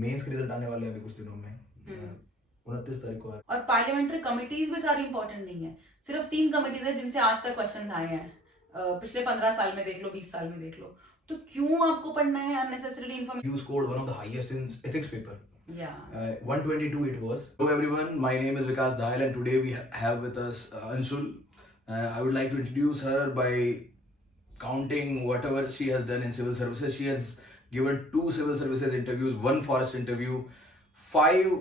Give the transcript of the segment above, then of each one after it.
Mains के result आने वाले हैं अभी कुछ दिनों में, 29 तारीख को है। और पार्लियामेंट्री कमिटीज भी सारी इंपॉर्टेंट नहीं है, सिर्फ 3 कमिटीज है जिनसे आज तक क्वेश्चंस आए हैं। पिछले 15 साल में देख लो, 20 साल में देख लो, तो क्यों आपको पढ़ना है unnecessary information? You scored one of the highest in ethics paper. Yeah. 122 it was. Hello everyone, my name is Vikas Dahil and today we have with us Anshul. I would like to introduce her by counting whatever she has done in civil services. She has given 2 civil services interviews, 1 forest interview, 5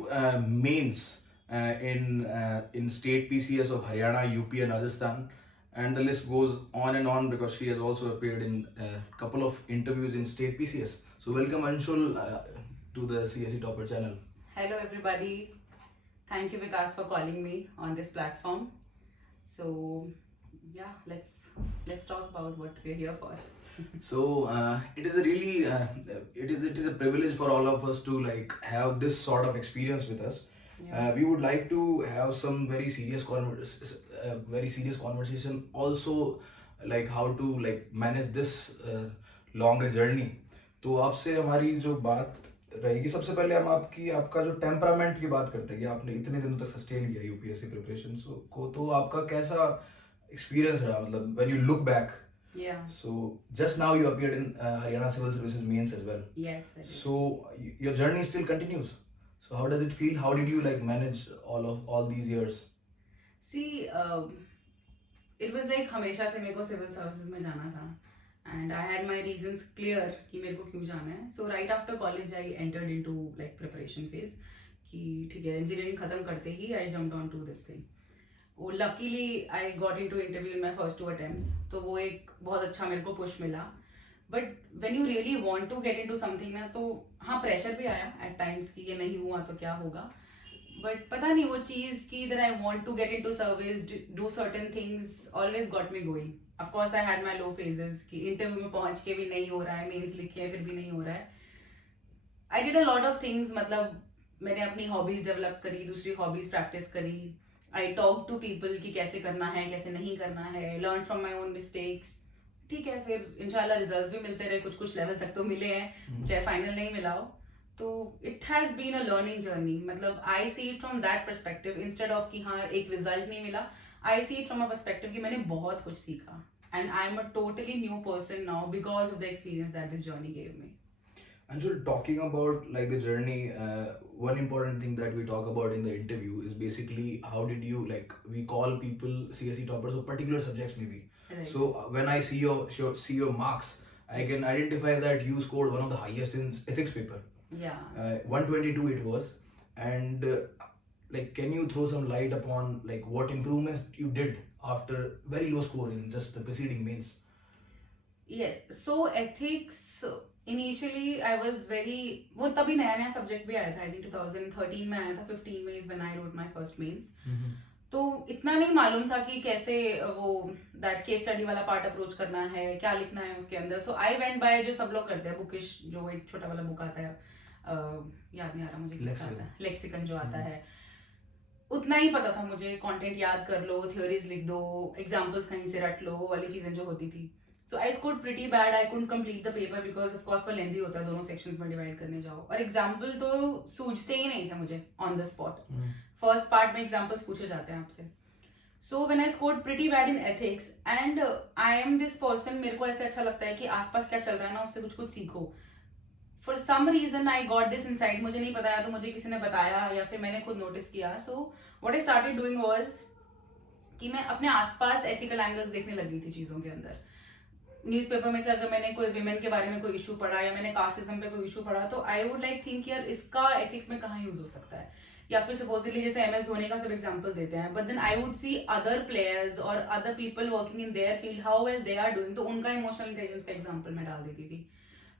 mains in state PCS of Haryana, UP and Rajasthan, and the list goes on and on because she has also appeared in a couple of interviews in state PCS. So welcome Anshul to the CSE Topper channel. Hello everybody, thank you Vikas for calling me on this platform. So yeah, let's talk about what we're here for. So it is a really it is a privilege for all of us to like have this sort of experience with us. Yeah. We would like to have some very serious conversation also, like how to like manage this longer journey. तो आपसे हमारी जो बात रहेगी, सबसे पहले हम आपका जो टेम्परामेंट की बात करते हैं कि आपने इतने दिनों तक सस्टेन किया यूपीएससी प्रिपरेशन को, तो आपका कैसा एक्सपीरियंस रहा, मतलब when you look back? Yeah. So just now you appeared in Haryana Civil Services mains as well. Yes. So your journey still continues. So how does it feel? How did you like manage all these years? See, it was like हमेशा से मेरे को civil services में जाना था and I had my reasons clear कि मेरे को क्यों जाना है. So right after college I entered into like preparation phase कि ठीक है engineering खत्म करते ही I jumped on to this thing. वो luckily I got into interview in my first 2 attempts, तो वो एक बहुत अच्छा मेरे को push मिला. But when you really want to get into something ना, तो हाँ pressure भी आया at times कि ये नहीं हुआ तो क्या होगा. But पता नहीं वो चीज़ कि that I want to get into service, do certain things always got me going. Of course I had my low phases कि interview में पहुँच के भी नहीं हो रहा है, mains लिखे हैं फिर भी नहीं हो रहा है. I did a lot of things, मतलब मैंने अपनी hobbies develop करी, दूसरी hobbies practice करी. I talked to people कि कैसे करना है, कैसे नहीं करना है, learned from my own mistakes. ठीक है, फिर इंशाल्लाह रिजल्ट्स भी मिलते रहे, कुछ लेवल तक तो मिले हैं, चाहे फाइनल नहीं मिला हो. तो it has been a learning journey. मतलब I see it from that perspective instead of कि हाँ एक रिजल्ट नहीं मिला. I see it from a perspective कि मैंने बहुत कुछ सीखा and I am a totally new person now because of the experience that this journey gave me. Anshul, talking about like the journey, one important thing that we talk about in the interview is basically how did you, like we call people CSE toppers of particular subjects maybe. Right. So when I see your marks, I can identify that you scored one of the highest in ethics paper. Yeah. 122 it was, and like can you throw some light upon like what improvements you did after very low score in just the preceding mains? Yes, so ethics initially I was very, वो तभी नया नया subject भी आया था. I think 2013 में आया था, 15 में is when I wrote my first mains. तो इतना नहीं मालूम था कि कैसे वो दैट केस स्टडी वाला पार्ट अप्रोच करना है, क्या लिखना है उसके अंदर. सो आई वेंट बाय जो सब लोग करते हैं, बुकिश जो एक छोटा वाला बुक आता है, याद नहीं आ रहा मुझे किसका आता है, लेक्सिकन जो आता है. उतना ही पता था मुझे, कंटेंट याद कर लो, थ्योरीज लिख दो, एग्जांपल्स कहीं से रट लो, वाली चीजें जो होती थी. So I scored pretty bad. I couldn't complete the paper because of course वो लेंथी होता है, दोनों सेक्शंस में डिवाइड करने जाओ, और एग्जांपल तो सूझते ही नहीं थे मुझे on the spot. First part में एग्जांपल्स पूछे जाते हैं आपसे. So when I scored pretty bad in ethics and I M this person, मेरे को ऐसे अच्छा लगता है कि आसपास क्या चल रहा है ना उससे कुछ सीखो. For some reason I got this inside. मुझे नहीं पता, या तो मुझे किसी ने बताया या फिर मैंने खुद नोटिस किया. So what I started doing was कि मैं अपने आसपास एथिकल एंगल्स देखने लगी थी चीजों के अंदर. न्यूज़पेपर में से अगर मैंने कोई विमेन के बारे में कोई इशू पढ़ा या मैंने कास्टिज्म पे कोई इशू पढ़ा, तो आई वुड लाइक थिंक यार इसका एथिक्स में कहाँ यूज हो सकता है. या फिर सपोजिटली जैसे MS धोनी का सब एग्जांपल देते हैं, but then I would see other players और other people working in their field how well they are doing, तो उनका इमोशनल इंटेलिजेंस का एग्जांपल मैं डाल देती थी.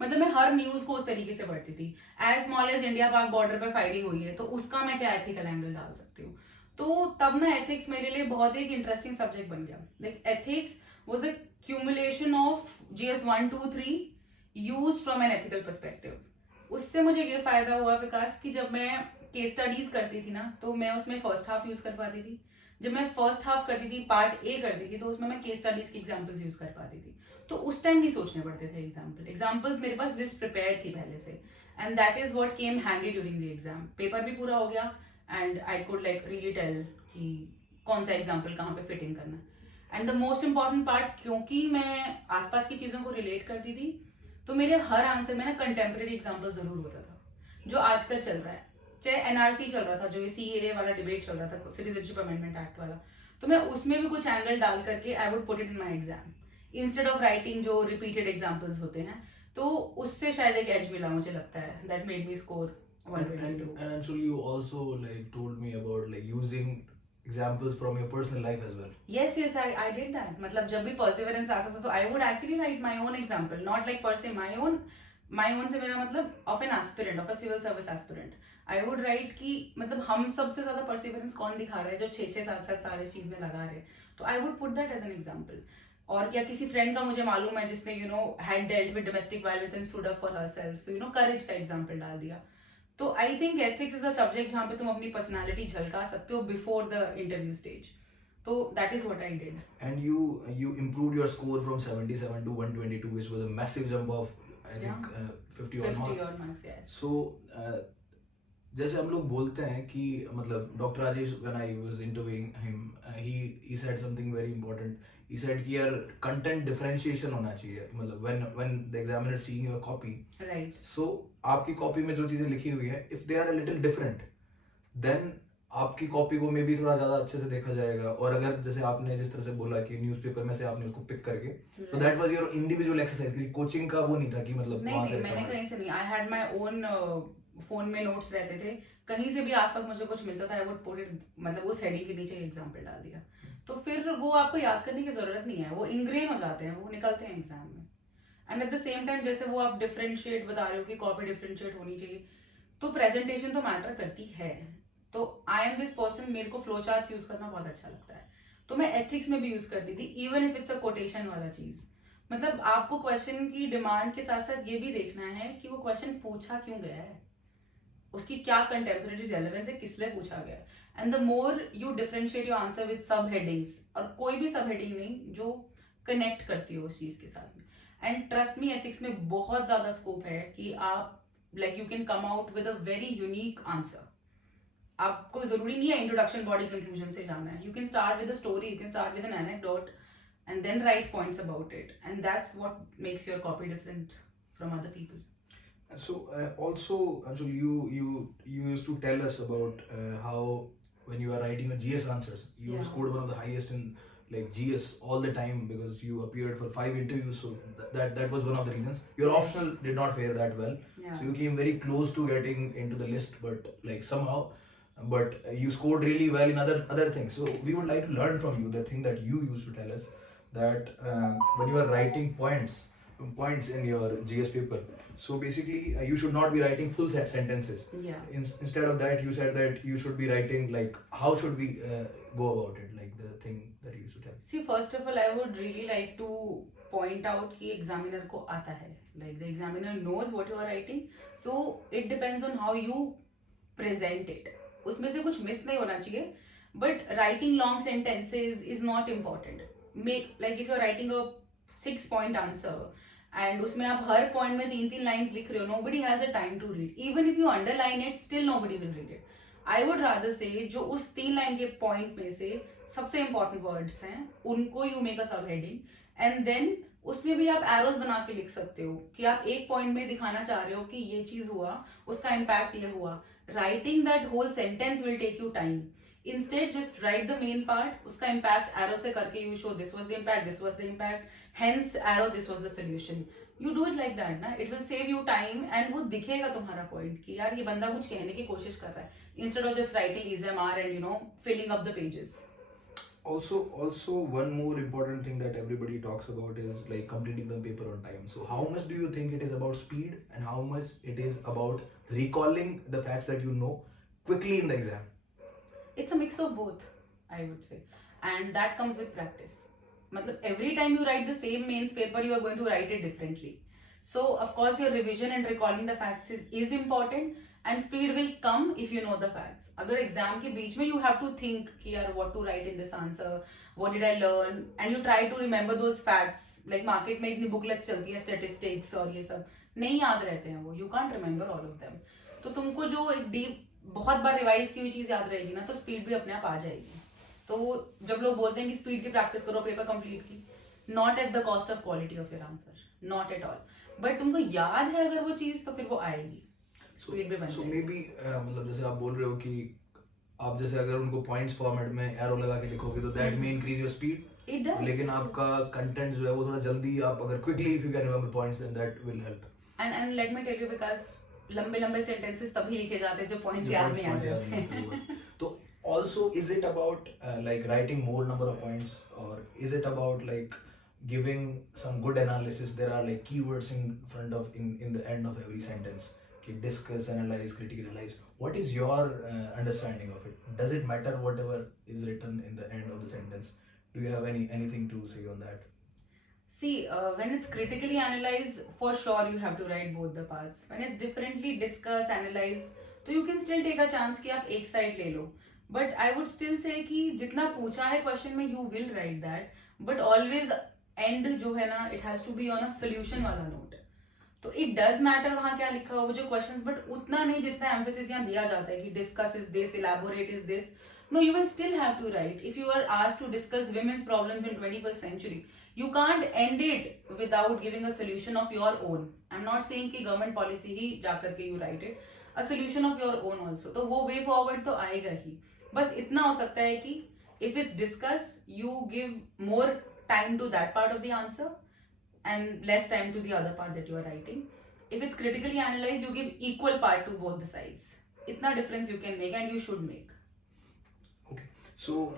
मतलब मैं हर न्यूज को उस तरीके से पढ़ती थी. एज स्मॉल एज इंडिया पाक बॉर्डर पे फायरिंग हुई है, तो उसका मैं क्या एथिकल एंगल डाल सकती हूँ. तो तब ना एथिक्स मेरे लिए बहुत एक इंटरेस्टिंग सब्जेक्ट बन गया. Like ethics was a accumulation of GS 1, 2, 3 used from an ethical perspective. उससे मुझे ये फायदा हुआ विकास कि जब मैं केस स्टडीज करती थी ना, तो मैं उसमें फर्स्ट हाफ यूज कर पाती थी. जब मैं फर्स्ट हाफ करती थी, पार्ट ए करती थी, तो उसमें मैं केस स्टडीज की एग्जांपल्स यूज कर पाती थी. तो उस टाइम नहीं सोचने पड़ते थे एग्जांपल्स मेरे पास लिस्ट प्रिपेयर्ड थी पहले से. And that is what came handy during the exam. Paper भी पूरा हो गया and I could like really tell कि कौन सा एग्जाम्पल कहाँ पे फिटिंग करना है. And the most important part, क्योंकि मैं आसपास की चीज़ों को रिलेट करती थी, तो मेरे हर आंसर में ना कंटेम्प्रेरी एग्जाम्पल जरूर होता था जो आजकल चल रहा है. चाहे एनआरसी चल रहा था, जो ये सीएए वाला डिबेट चल रहा था, सिटीजनशिप अमेंडमेंट एक्ट वाला, तो मैं उसमें भी कुछ एंगल डाल करके I would put it in my exam instead of writing जो रिपीटेड एग्जाम्पल्स होते हैं. तो उससे शायद एक एज मिला मुझे लगता है, that made me score 122. And actually, you also like told me about like using examples from your personal life as well. Yes, I did that. मतलब जब भी perseverance आता था तो I would actually write my own example, not like per se my own. My own से मेरा मतलब of an aspirant, of a civil service aspirant. I would write कि मतलब हम सबसे ज़्यादा perseverance कौन दिखा रहा है, जो 6-6 7-7 साल इस चीज़ में लगा रहे हैं. तो I would put that as an example. और क्या किसी फ्रेंड का मुझे मालूम है जिसने had dealt with domestic violence and stood up for herself, so courage का example डाल दिया. तो I think ethics is a subject जहाँ पे तुम अपनी पर्सनालिटी झलका सकते हो बिफोर द इंटरव्यू स्टेज. तो that is what I did. And you improved your score from 77 to 122, which was a massive jump of I think 50 or more. 50 और marks. Yes. So जैसे हम लोग बोलते हैं कि मतलब doctor Rajesh, when I was interviewing him, he said something very important. He said कि यार content differentiation होना चाहिए. मतलब when the examiner is seeing your copy, right. so आपकी कॉपी में जो चीजें लिखी हुई है, if they are a little different, then आपकी कॉपी को मे भी थोड़ा ज्यादा अच्छे से देखा जाएगा. और अगर जैसे आपने जिस तरह से बोला कि न्यूज़पेपर में से आपने उसको पिक करके, so that was your individual exercise, किसी कोचिंग का वो नहीं था कि मतलब नहीं वहां नहीं, से मैंने कहीं से नहीं. I had my own phone में नोट्स रहते थे. कहीं से भी आसपास मुझे कुछ मिलता था, आई वुड पुट इट, मतलब उस हेडिंग के नीचे एग्जांपल डाल दिया. तो फिर वो आपको याद करने की जरूरत नहीं है, वो इंग्रेन हो जाते हैं, वो निकलते हैं एग्जाम में. And at the same time जैसे वो आप डिफरेंशिएट बता रहे हो कि कॉपी डिफरेंशिएट होनी चाहिए, तो प्रेजेंटेशन तो मैटर करती है. तो आई एम दिस पर्सन, मेरे को फ्लो चार्ट्स यूज करना बहुत अच्छा लगता है. तो मैं एथिक्स में भी यूज करती थी, even if it's a quotation वाला चीज. मतलब आपको क्वेश्चन की डिमांड के साथ साथ ये भी देखना है कि वो क्वेश्चन पूछा क्यों गया है, उसकी क्या कंटेम्प्रेरी रेलेवेंस है, किस लिए पूछा गया है. And the more you differentiate your answer with सब हेडिंग्स, और कोई भी सब हेडिंग नहीं जो कनेक्ट करती हो उस चीज के साथ में. एंड ट्रस्ट मी, एथिक्स में बहुत ज्यादा स्कोप है कि आप like you can come out with a very unique answer. आपको जरूरी नहीं है इंट्रोडक्शन बॉडी कंक्लूजन से जाना है. You can start with a story, you can start with N anecdote and then write points about it, and that's what makes your copy different from other people. So also Anshul, you used to tell us about how when you are writing your GS answers, you scored one of the highest in like GS all the time because you appeared for 5 interviews. So that was one of the reasons. Your optional did not fare that well. Yeah. So you came very close to getting into the list, but like somehow, but you scored really well in other things. So we would like to learn from you the thing that you used to tell us, that when you are writing points in your GS paper, so basically you should not be writing full sentences. Yeah. Instead of that, you said that you should be writing like how should we go about it, like the thing that you used to tell. See, first of all, I would really like to point out कि examiner को आता है, like the examiner knows what you are writing, so it depends on how you present it. उसमें से कुछ miss नहीं होना चाहिए, but writing long sentences is not important. Make like if you're writing a 6-point answer and उसमें आप हर point में 3-3 lines लिख रहे हो, nobody has the time to read. Even if you underline it, still nobody will read it. I would rather say जो उस 3 line के point में से सबसे इंपॉर्टेंट वर्ड्स हैं, उनको यू मेक अ सब हेडिंग, एंड देन उसमें भी आप एरोज बना के लिख सकते हो कि आप एक पॉइंट में दिखाना चाह रहे हो कि ये चीज हुआ, उसका इम्पैक्ट ये हुआ. Writing that whole sentence will take you time. Instead, just write the main part, उसका impact arrow से करके you show this was the impact, this was the impact, hence arrow, this was the solution. You do it like that ना, it will save you time and वो दिखेगा तुम्हारा point कि यार ये बंदा कुछ कहने की कोशिश कर रहा है, instead of just writing ESMR and filling up the pages. Also one more important thing that everybody talks about is like completing the paper on time. So how much do you think it is about speed and how much it is about recalling the facts that you know quickly in the exam? It's a mix of both, I would say, and that comes with practice. मतलब every time you write the same mains paper, you are going to write it differently. So of course your revision and recalling the facts is important, and speed will come if you know the facts. अगर exam के बीच में you have to think कि यार what to write in this answer, what did I learn, and you try to remember those facts. Like market में इतनी booklets चलती है statistics और ये सब, नहीं याद रहते हैं वो, you can't remember all of them. तो तुमको जो एक डीप बहुत बार रिवाइज की हुई चीज याद रहेगी ना, तो स्पीड भी अपने आप आ जाएगी। तो जब लोग बोलते हैं कि स्पीड की प्रैक्टिस करो पेपर कंप्लीट की, not at the cost of quality of your answer, not at all, but तुमको याद है अगर वो चीज तो फिर वो आएगी, स्पीड भी बन सो जाएगी। मे बी मतलब जैसे आप बोल रहे हो कि आप जैसे अगर उनको पॉइंट्स फॉर्मेट में एरो लगा के लिखोगे तो that may increase your speed, It does. लेकिन आपका कंटेंट जो है वो थोड़ा जल्दी, आप अगर quickly if you can remember points then that will help. And let me tell you, because लंबे लंबे सेंटेंसेस तभी लिखे जाते हैं जो पॉइंट्स याद नहीं points याद नहीं आते आते हैं। तो also is it about like writing more number of points, or is it about like giving some good analysis? There are like keywords in front of in the end of every sentence, okay, discuss, analyze, critically analyze. What is your understanding of it? Does it matter whatever is written in the end of the sentence? Do you have anything to say on that? See, when it's critically analyzed, for sure you have to write both the parts. When it's differently discuss, analyze, तो you can still take a chance कि आप एक side ले लो. But I would still say कि जितना पूछा है question में you will write that. But always end जो है ना, it has to be on a solution वाला note. तो it does matter वहाँ क्या लिखा हो, वो जो questions, but उतना नहीं जितना emphasis यहाँ दिया जाता है कि discuss is this, elaborate is this. No, you will still have to write. If you are asked to discuss women's problems in 21st century, you can't end it without giving a solution of your own. I'm not saying कि government policy ही जाकर के you write it. A solution of your own also. तो वो way forward तो आएगा ही. बस इतना हो सकता है कि if it's discuss, you give more time to that part of the answer and less time to the other part that you are writing. If it's critically analyzed, you give equal part to both the sides. Itna difference you can make and you should make. Okay, so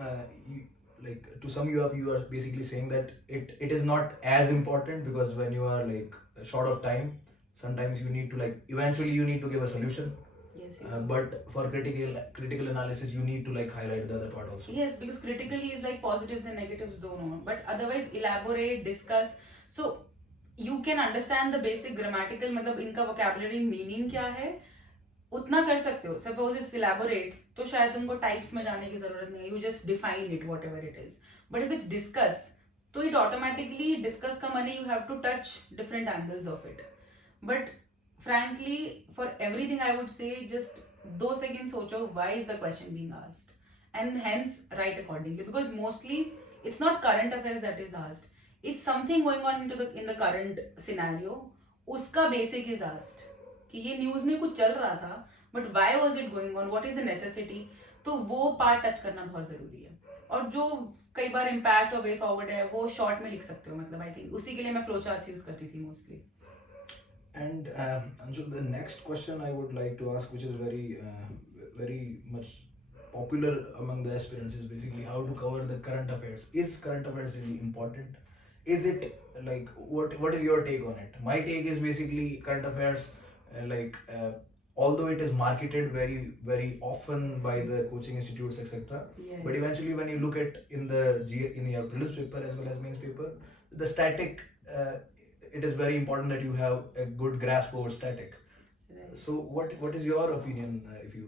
like to sum you up, you are basically saying that it is not as important, because when you are like short of time, sometimes you need to like eventually you need to give a solution. Yes. But for critical analysis, you need to like highlight the other part also. Yes, because critically is like positives and negatives don't know. But otherwise elaborate, discuss. So you can understand the basic grammatical, मतलब इनका vocabulary meaning क्या है, उतना कर सकते हो. Suppose it's elaborate, तो शायद तुमको types में जाने की जरूरत नहीं है. You just define it, whatever it is. But if it's discuss, तो it automatically discuss का माने you have to touch different angles of it. But frankly, for everything I would say, just 2 seconds सोचो why is the question being asked, and hence write accordingly, because mostly it's not current affairs that is asked, it's something going on in the current scenario, उसका basic is asked कि ये news में कुछ चल रहा था, but why was it going on, what is the necessity, तो वो पार्ट टच करना बहुत जरूरी है. और जो कई बार इम्पैक्ट और वे फॉरवर्ड है वो शॉर्ट में लिख सकते हो, मतलब आई थिंक उसी के लिए मैं फ्लो चार्ट्स यूज करती थी mostly. And Anshul, the next question I would like to ask, which is very much popular among the aspirants, is basically how to cover the current affairs. Is current affairs really important? Is it like what is your take on it? My take is basically current affairs, although it is marketed very often by the coaching institutes, etc. Yes. But eventually, when you look at in your prelims paper as well as mains paper, the static. It is very important that you have a good grasp over static. Right. So what is your opinion, if you?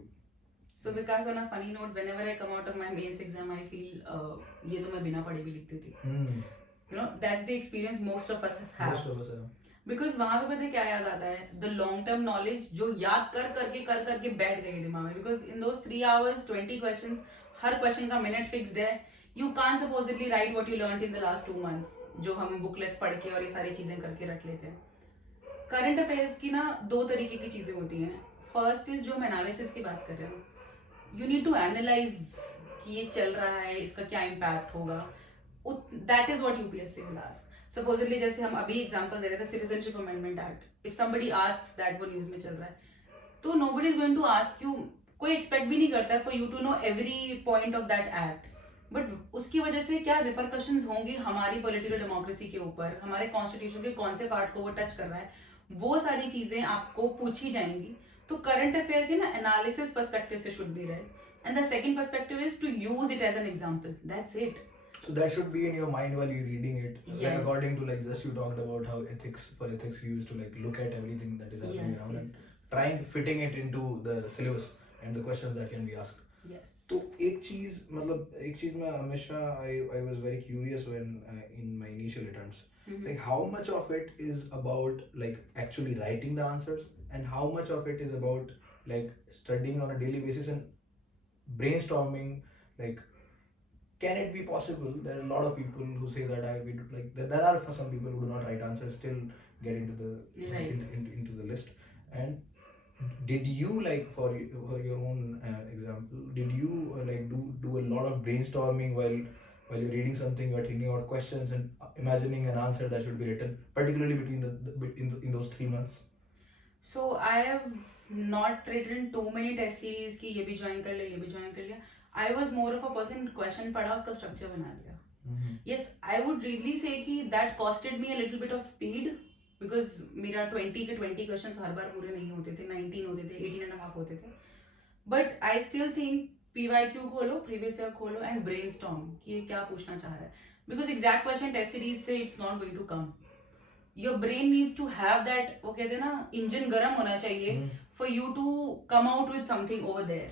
So because on a funny note, whenever I come out of my mains exam, I feel ये तो मैं बिना पढ़े भी लिखती थी. You know, that's the experience most of us have. Most of us have. Because वहाँ पे पता है क्या याद आता है, the long term knowledge जो याद कर करके बैठ गई दिमाग में. Because in those 3 hours 20 questions, her question का minute fixed है. You can't supposedly write what you learned in the last 2 months, जो हम booklets पढ़ के और ये सारी चीजें करके रख लेते हैं. करंट अफेयर्स की ना 2 तरीके की चीजें होती हैं. फर्स्ट इज जो हम एनालिसिस की बात कर रहे हैं, यू नीड टू एनालाइज कि ये चल रहा है, इसका क्या इम्पैक्ट होगा. That is what UPSC will ask. Supposedly जैसे हम अभी एग्जांपल दे रहे थे citizenship amendment act, if somebody asks that वो न्यूज में चल रहा है, तो nobody is going to ask you, कोई एक्सपेक्ट भी नहीं करता है for you to know every point of that act. But उसकी वजह से क्या रिपरकशंस होंगी हमारी पॉलिटिकल डेमोक्रेसी के ऊपर, हमारे कॉन्स्टिट्यूशन के कौन से पार्ट को वो टच कर रहा है, वो सारी चीजें आपको पूछी जाएंगी. तो करंट अफेयर के ना एनालिसिस पर्सपेक्टिव से should be read, and the second perspective is to use it as an example. That's it. So that should be in your mind while you're reading it. Yes. Like according to like just you talked about how ethics you used to like look at everything that is happening Yes, around yes, and yes. trying fitting it into the syllabus and the questions that can be asked. Yes. तो एक चीज मैं हमेशा I was very curious when in my initial attempts, like how much of it is about like actually writing the answers and how much of it is about like studying on a daily basis and brainstorming, like can it be possible? There are a lot of people who say that there are for some people who do not write answers still get into the Right. into the list. And did you like for your own example, did you like do a lot of brainstorming while you're reading something, you're thinking about questions and imagining an answer that should be written, particularly between in those 3 months? So I have not written too many test series कि ये भी join कर लिया, ये भी join कर लिया. I was more of a person question पढ़ा, उसका स्ट्रक्चर बना लिया. Yes, I would really say कि that costed me a little bit of speed because मेरा 20 के 20 questions हर बार पूरे नहीं होते थे, 19 होते थे, 18 and a half होते थे. But I still think PYQ खोलो, previous year खोलो and brainstorm कि ये क्या पूछना चाह रहा है. Because exact question test series से it's not going to come. Your brain needs to have that, वो कहते हैं ना, engine गर्म होना चाहिए for you to come out with something over there.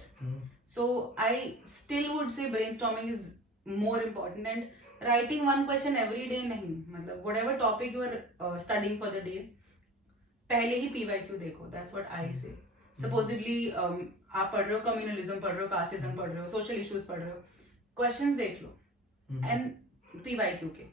So I still would say brainstorming is more important, and writing one question every day नहीं, मतलब whatever topic you are studying for the day, पहले ही PYQ देखो. That's what I say. Supposedly आप पढ़ रहे हो communalism, पढ़ रहे हो casteism, पढ़ रहे हो social issues, पढ़ रहे हो, questions देख लो and PYQ के,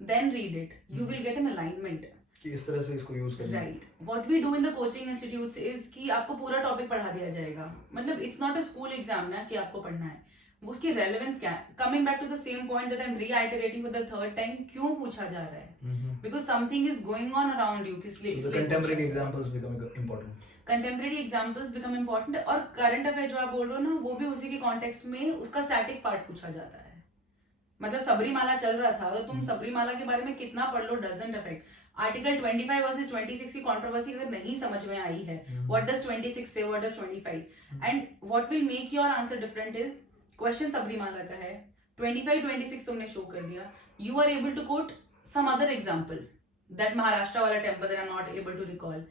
then read it. You will get an alignment कि इस तरह से इसको यूज करना. Right. What we do in the coaching institutes is कि आपको पूरा टॉपिक पढ़ा दिया जाएगा. मतलब it's not a school exam ना कि आपको पढ़ना है. उसकी रेलेवेंस क्या है? Coming back to the same point that I'm reiterating for the third time, क्यों पूछा जा रहा है? Because something is going on around you. So the contemporary examples become important. Contemporary examples become important, और current affair जो आप बोल रहे हो ना, वो भी उसी के कॉन्टेक्स्ट में उसका स्टैटिक पार्ट पूछा जाता है. मतलब सबरीमाला चल रहा था तो तुम सबरीमाला के बारे में कितना पढ़ लो डजंट अफेक्ट. आर्टिकल 25 वर्सेस 26 की कंट्रोवर्सी अगर नहीं समझ में आई है, what does 26 say, what does 25, and what will make your answer different is question Sabarimala का है, 25 26 तुमने शो कर दिया, you are able to quote some other example, that Maharashtra वाला temple that I am not able to recall,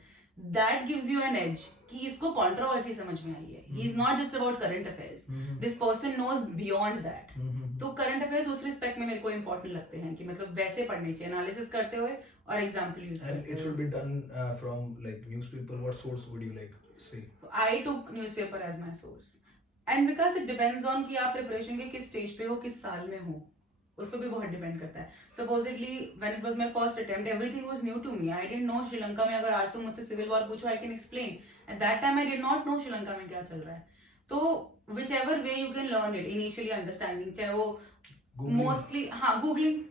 that gives you an edge कि इसको controversy समझ में आई है. He is not just about current affairs. This person knows beyond that. तो current affairs उस respect में मेरे को इंपॉर्टेंट लगते हैं कि मतलब वैसे पढ़ने चाहिए, एनालिसिस करते हुए और एग्जांपल यूज करते हुए. And it should be done from like newspaper. What source would you like say? I took newspaper as my source, and because it depends on कि आप प्रिपरेशन के किस स्टेज पे हो, किस साल में हो, उस पर भी बहुत डिपेंड करता है. Supposedly when it was my first attempt, everything was new to me. I didn't know Sri Lanka में अगर आज तुम मुझसे सिविल वॉर पूछो, I can explain. At that time I did not know Sri Lanka में क्या चल रहा है. तो whichever way you can learn it, initially understanding, चाहे वो मोस्टली हाँ googling,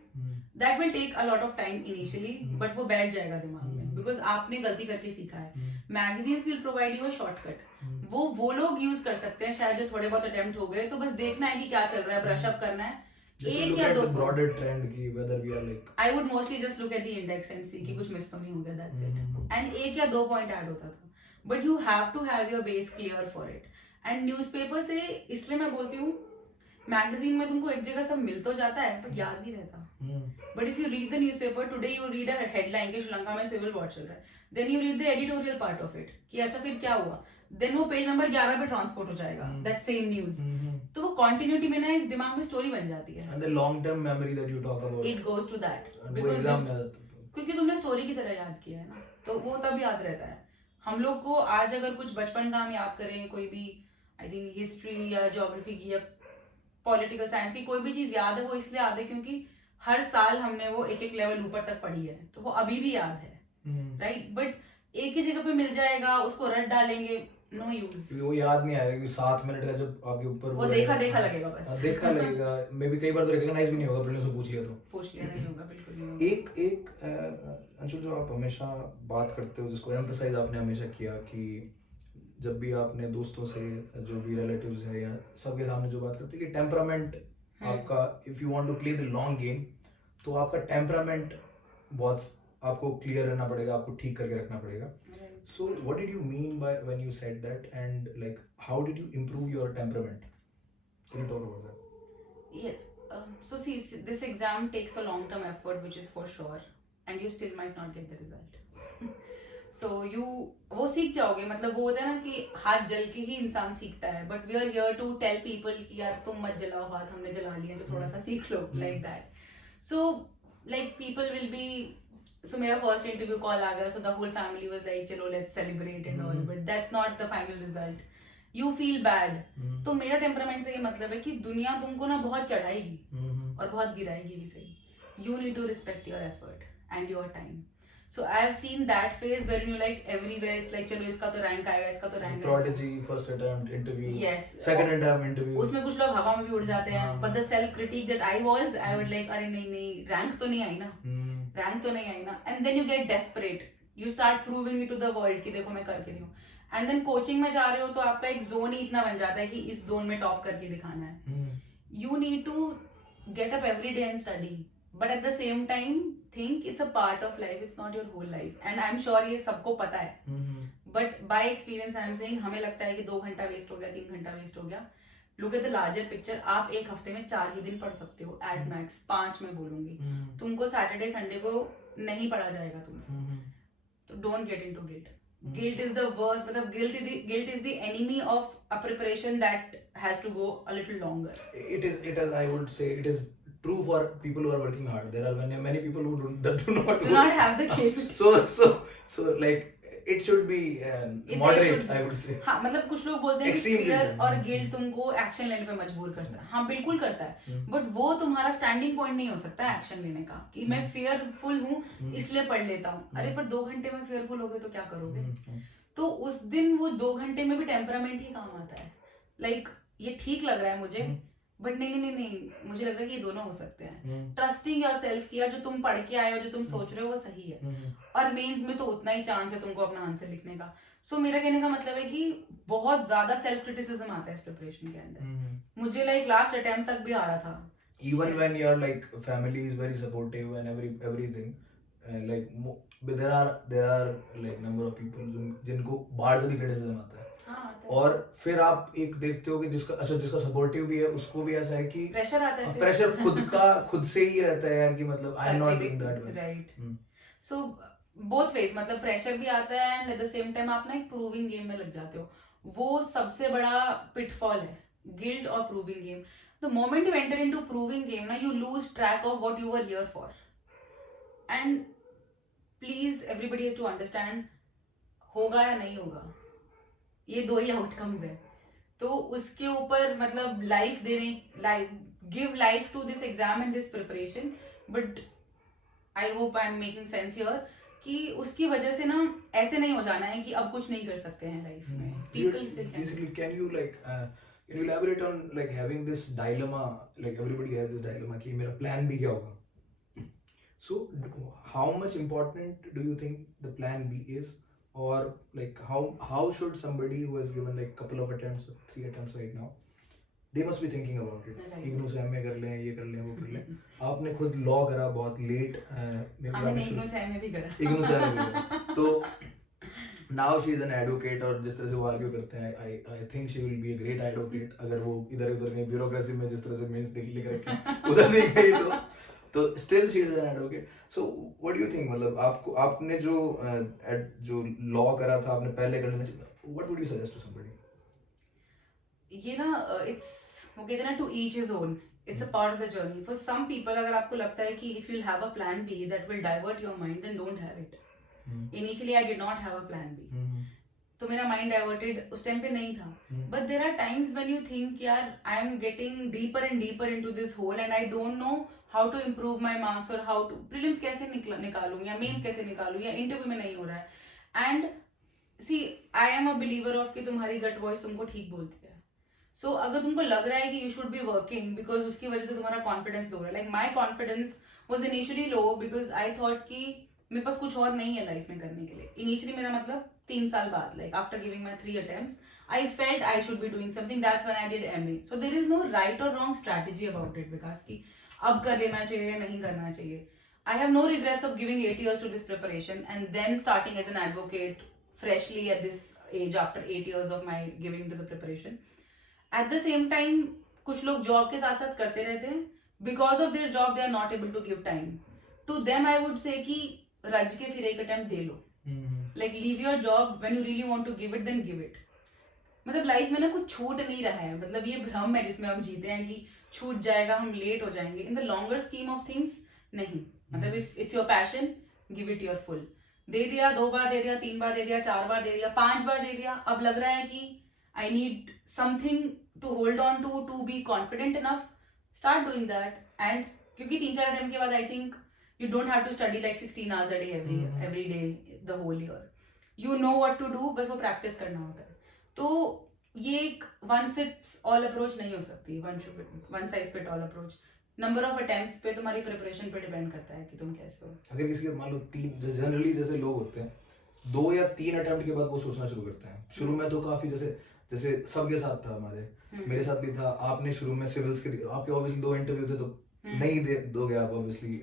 that will take a lot of time initially, but वो बैठ जाएगा दिमाग में बिकॉज आपने गलती करके सीखा है. Magazines will provide you a shortcut. वो लोग यूज कर सकते हैं शायद जो थोड़े बहुत अटेम्प्ट हो गए, तो बस देखना है कि क्या चल रहा है, ब्रश अप करना है. एक या दो broader trend की whether we are like, I would mostly just look at the index and see कि कुछ मिस तो नहीं हो गया, that's it. And एक या दो पॉइंट ऐड होता था. But you have to have your base clear for it. And newspaper से इसलिए मैं बोलती हूँ, मैगजीन में तुमको एक जगह सब मिल तो जाता है बट याद नहीं रहता. But if you read the newspaper today, you read a headline कि श्रीलंका में सिविल वॉर चल रहा है, then you read the editorial part of it कि अच्छा फिर क्या हुआ, देन वो पेज नंबर 11 पे ट्रांसपोर्ट हो जाएगा दैट सेम न्यूज़. तो वो कंटिन्यूटी में ना एक दिमाग में स्टोरी बन जाती है. and the long term memory that you talk about, it goes to that वो एग्जाम में आता है. क्योंकि तुमने स्टोरी की तरह याद किया है ना, तो वो तब याद रहता है. हम लोग को आज अगर कुछ बचपन का हम याद करें, कोई भी आई थिंक हिस्ट्री या ज्योग्राफी की या पॉलिटिकल साइंस की कोई भी चीज याद है, वो इसलिए याद है क्योंकि हर साल हमने वो एक एक लेवल ऊपर तक पढ़ी है, तो वो अभी भी याद है, राइट. बट एक ही जगह पे मिल जाएगा, उसको रट डालेंगे, नो यूज. वो याद नहीं आएगा क्योंकि 7 मिनट का जब आपके ऊपर वो देखा लगेगा बस. देखा लगेगा, मे बी कई बार तो रिकॉग्नाइज भी नहीं होगा, प्रीलिम्स में पूछ लिया नहीं होगा, बिल्कुल नहीं होगा. एक अंशुल, जो आप हमेशा बात करते हो, जिसको एम्फसाइज आपने हमेशा किया कि जब भी आपने दोस्तों से, जो भी रिलेटिव्स है या सबके सामने जो बात करते हैं कि टेम्परामेंट आपका, if you want to play the long game, तो आपका टेम्परामेंट बहुत आपको क्लियर रहना पड़ेगा, आपको ठीक करके रखना पड़ेगा. So what did you mean by when you said that, and like how did you improve your temperament? Can you talk about that? Yes. So see, this exam takes a long-term effort, which is for sure, and you still might not get the result. So you वो सीख जाओगे, मतलब वो होता है ना कि हाथ जल के ही इंसान सीखता है, but we are here to tell people कि यार तुम मत जलाओ हाथ, हमने जला लिए तो थोड़ा सा सीख लो, like that. So like people will be, so मेरा फर्स्ट इंटरव्यू कॉल आ गया, so the whole family was like चलो let's celebrate and all, but that's not the final result. You feel bad. तो मेरा टेम्परामेंट से ये मतलब है कि दुनिया तुमको ना बहुत चढ़ाएगी और बहुत गिराएगी भी सही. You need to respect your effort and your time. So I have seen that phase where you like everywhere it's like चलो इसका तो रैंक आएगा, इसका तो रैंक आएगा. Prodigy first attempt interview, Yes. second attempt interview. उसमें कुछ लोग हवा में भी उड़ जाते हैं, हाँ. but the self critique that I was, I would like अरे नहीं नहीं रैंक तो नहीं आई ना, रैंक तो नहीं आई ना, and then you get desperate. You start proving it to the world कि देखो मैं करके रही हूँ. And then coaching में जा रहे हो तो आपका एक जोन ही इतना बन जाता है कि इस जोन में टॉप करके दिखाना है. You need to get up every day and study. But at the same time think it's a part of life, it's not your whole life, and I'm sure ये सबको पता है. But by experience I'm saying हमें लगता है कि 2 घंटा waste हो गया, 3 घंटा वेस्ट हो गया. Look at the larger picture. आप एक हफ्ते में 4 ही दिन पढ़ सकते हो at max, 5 मैं बोलूंगी. तुमको सैटरडे संडे को नहीं पढ़ा जाएगा तुमसे. तो don't get into guilt. Guilt is the worst. मतलब guilt is the enemy of a preparation that has to go a little longer. It is I would say it is true for people who are working hard. There are many people who do not have the guilt. So like it should be moderate, I would say. हाँ, मतलब कुछ लोग बोलते हैं कि fear और guilt तुमको action लेने पे मजबूर करता है. हाँ बिल्कुल करता है, बट वो तुम्हारा स्टैंडिंग पॉइंट नहीं हो सकता एक्शन लेने का कि मैं fearful हूँ इसलिए पढ़ लेता हूँ. अरे पर 2 घंटे में fearful हो गए तो क्या करोगे? तो उस दिन वो 2 घंटे में भी टेम्परामेंट ही काम आता है. लाइक ये ठीक लग रहा है मुझे, बट नहीं मुझे लग रहा है कि ये दोनों हो सकते हैं. ट्रस्टिंग योर सेल्फ किया, जो तुम पढ़ के आए हो, जो तुम सोच रहे हो वो सही है. और मेंस में तो उतना ही चांस है तुमको अपना आंसर लिखने का. सो मेरा कहने का मतलब है कि बहुत ज्यादा सेल्फ क्रिटिसिज्म आता है इस प्रिपरेशन के अंदर. मुझे लाइक लास्ट अटेम्प्ट तक भी आ रहा था. Even when your like family is very supportive and everything, like there are like number of people जिनको बाहर से भी criticism आता है. और फिर आप एक देखते हो कि जिसका सपोर्टिव भी है उसको भी ऐसा है कि प्रेशर आता है. प्रेशर खुद से ही रहता है यार कि मतलब आई am not doing that well. Right. So both ways, मतलब प्रेशर भी आता है and at the same time आप ना एक प्रूविंग गेम में लग जाते हो. वो सबसे बड़ा पिटफॉल है, गिल्ट और proving game. The moment you enter into proving game ना, you lose track of what you were here for. And please everybody has to understand, होगा या नहीं होगा ये 2 ही आउटकम्स है. तो उसके ऊपर मतलब लाइफ देने, give life to this exam and this preparation. But I hope I am making sense here कि उसकी वजह से ना ऐसे नहीं हो जाना है कि अब कुछ नहीं कर सकते हैं लाइफ में. People still can. Basically, can you elaborate on like having this dilemma, like everybody has this dilemma कि मेरा plan B क्या होगा? So how much important do you think the plan B is? Or like how should somebody who has given like couple of attempts, 3 attempts right now, they must be thinking about it. IGNOU से MA कर लें, ये कर लें, वो कर लें. आपने खुद लॉ करा बहुत लेट. हमने इग्नू से एमए भी करा. इग्नू से एमए भी करा. तो now she is an advocate और जिस तरह से वो आर्ग्यू करते हैं, I think she will be a great advocate. अगर वो इधर उधर कहीं ब्यूरोक्रेसी में जिस तरह से मेंस लिख रखे उधर नहीं गई तो still she is an advocate. So what do you think, मतलब आपने जो लॉ करा था आपने पहले कर लेना चाहिए. What would you suggest to somebody? ये ना it's वो कहते हैं ना to each his own. It's a part of the journey. For some people अगर आपको लगता है कि if you'll have a plan B that will divert your mind, then don't have it. Initially I did not have a plan B. तो मेरा mind diverted उस time पे नहीं था. But there are times when you think यार I am getting deeper and deeper into this hole and I don't know how to improve my marks और how to prelims कैसे निकालूं या mains कैसे निकालूं या इंटरव्यू में नहीं हो रहा है. And see I am a believer of कि तुम्हारी गट वॉइस तुमको ठीक बोलती है. सो अगर तुमको लग रहा है कि you should be working because उसकी वजह से तुम्हारा कॉन्फिडेंस लो रहा है. Like my confidence was initially low because I thought कि मेरे पास कुछ और नहीं है लाइफ में करने के लिए. इनिशियली मेरा मतलब 3 साल बाद, like after giving my 3 attempts, I felt I should be doing something. That's when I did MA. So there is no right or wrong strategy about it because कि अब कर लेना चाहिए या नहीं करना चाहिए. I have no regrets of giving 8 years to this preparation and then starting as an advocate freshly at this age after 8 years of my giving to the preparation. At the same time, कुछ लोग job के साथ साथ करते रहते हैं. Because of their job, they are not able to give time. To them, I would say कि रज के फिर एक attempt दे लो. Like leave your job when you really want to give it, then give it. मतलब life में ना कुछ छूट नहीं रहा है, मतलब ये भ्रम है जिसमें हम जीते हैं कि छूट जाएगा, हम लेट हो जाएंगे. In the longer scheme of things नहीं. मतलब if it's your passion, give it your full. दे दिया, 2 बार दे दिया, 3 बार दे दिया, 4 बार दे दिया, 5 बार दे दिया, अब लग रहा है कि I need something to hold on to be confident enough, start doing that. And क्योंकि 3-4 अटेम्प्ट के बाद I think you don't have to study like 16 hours a day every day the whole year. You know what to do, बस वो practice करना होता है. तो ये एक वन फिट्स ऑल अप्रोच नहीं हो सकती, one size fit all approach. Number of attempts पे, तुम्हारी प्रिपरेशन पे डिपेंड करता है कि तुम कैसे हो. अगर किसी के मान लो 3, जनरली जैसे लोग होते हैं 2 या 3 अटेम्प्ट के बाद वो सोचना शुरू करते हैं. शुरू में तो काफी जैसे जैसे सबके साथ था, हमारे मेरे साथ भी था. आपने शुरू में सिविल्स के आपके ऑब्वियसली 2 इंटरव्यू थे, तो नहीं दोगे आप ऑब्वियसली.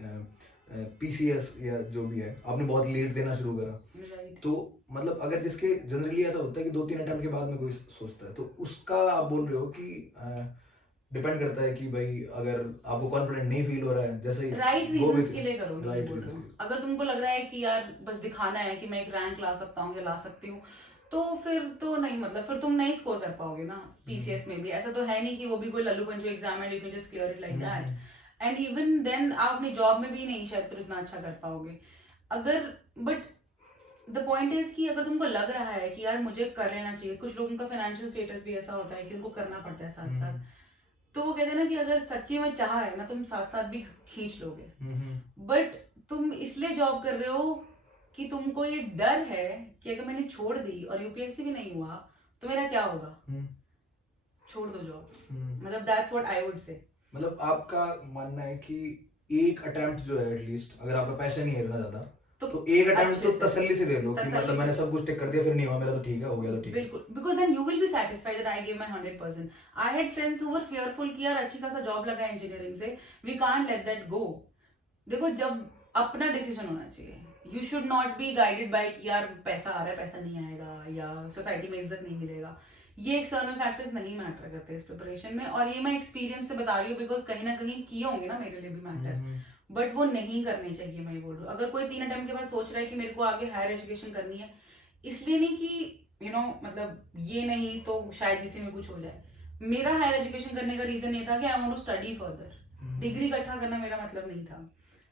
पीसीएस या जो भी है, आपने बहुत लेट देना शुरू करा. राइट. तो मतलब अगर जिसके जनरली ऐसा होता है कि 2-3 अटेम्प्ट के बाद में कोई सोचता है, तो उसका आप बोल रहे हो कि डिपेंड करता है कि भाई अगर आपको कॉन्फिडेंट नहीं फील हो रहा है, जैसे राइट रीजंस के लिए करो. राइट बोल रहा हूँ, अगर तुमको लग रहा है कि यार बस दिखाना है कि मैं एक रैंक ला सकता हूँ या ला सकती हूँ, तो फिर तो नहीं, मतलब फिर तुम नहीं स्कोर कर पाओगे ना. पीसीएस में भी ऐसा तो है नहीं कि वो भी कोई लल्लू पंजू एग्जाम है, you can just clear it like that. And even then आप अपनी जॉब में भी नहीं शायद फिर उतना अच्छा कर पाओगे. अगर बट द पॉइंट इज कि अगर तुमको लग रहा है कि यार मुझे कर लेना चाहिए, कुछ लोगों का फाइनेंशियल स्टेटस भी ऐसा होता है कि उनको करना पड़ता है साथ साथ, तो वो कहते हैं ना कि अगर सच्ची में चाह है ना, तुम साथ साथ भी खींच लोगे. बट तुम इसलिए जॉब कर रहे हो कि तुमको ये डर है कि अगर मैंने छोड़ दी और यूपीएससी भी नहीं हुआ तो मेरा क्या होगा. छोड़ दो जॉब. मतलब that's what I would say. मतलब आपका मानना है कि एक अटेम्प्ट जो है एटलीस्ट, अगर आपका पैशन ही है इतना ज्यादा, तो एक अटेम्प्ट तो तसल्ली से दे लो कि मतलब मैंने सब कुछ टिक कर दिया, फिर नहीं हुआ मेरा तो ठीक है, हो गया तो ठीक है. बिल्कुल, because then you will be satisfied that I gave my 100%. I had friends who were fearful कि यार अच्छी खासा जॉब लगा इंजीनियरिंग से, we can't let that go. देखो, जब अपना डिसीजन होना चाहिए. You should not be guided by कि यार पैसा आ रहा है, पैसा नहीं आएगा, या सोसाइटी में इज्जत नहीं मिलेगा. ये एक्सटर्नल फैक्टर्स नहीं मैटर करते इस प्रिपरेशन में. और ये मैं एक्सपीरियंस से बता रही हूँ, बिकॉज कहीं ना कहीं किए होंगे ना, मेरे लिए भी मैटर. बट वो नहीं करनी चाहिए, मैं बोल रही हूँ. अगर कोई 3 अटेम्प्ट के बाद सोच रहा है कि मेरे को आगे हायर एजुकेशन करनी है, इसलिए नहीं कि मतलब ये नहीं तो शायद इसी में कुछ हो जाए. मेरा हायर एजुकेशन करने का रीजन ये था कि I want to study further. Degree इकट्ठा करना मेरा मतलब नहीं था.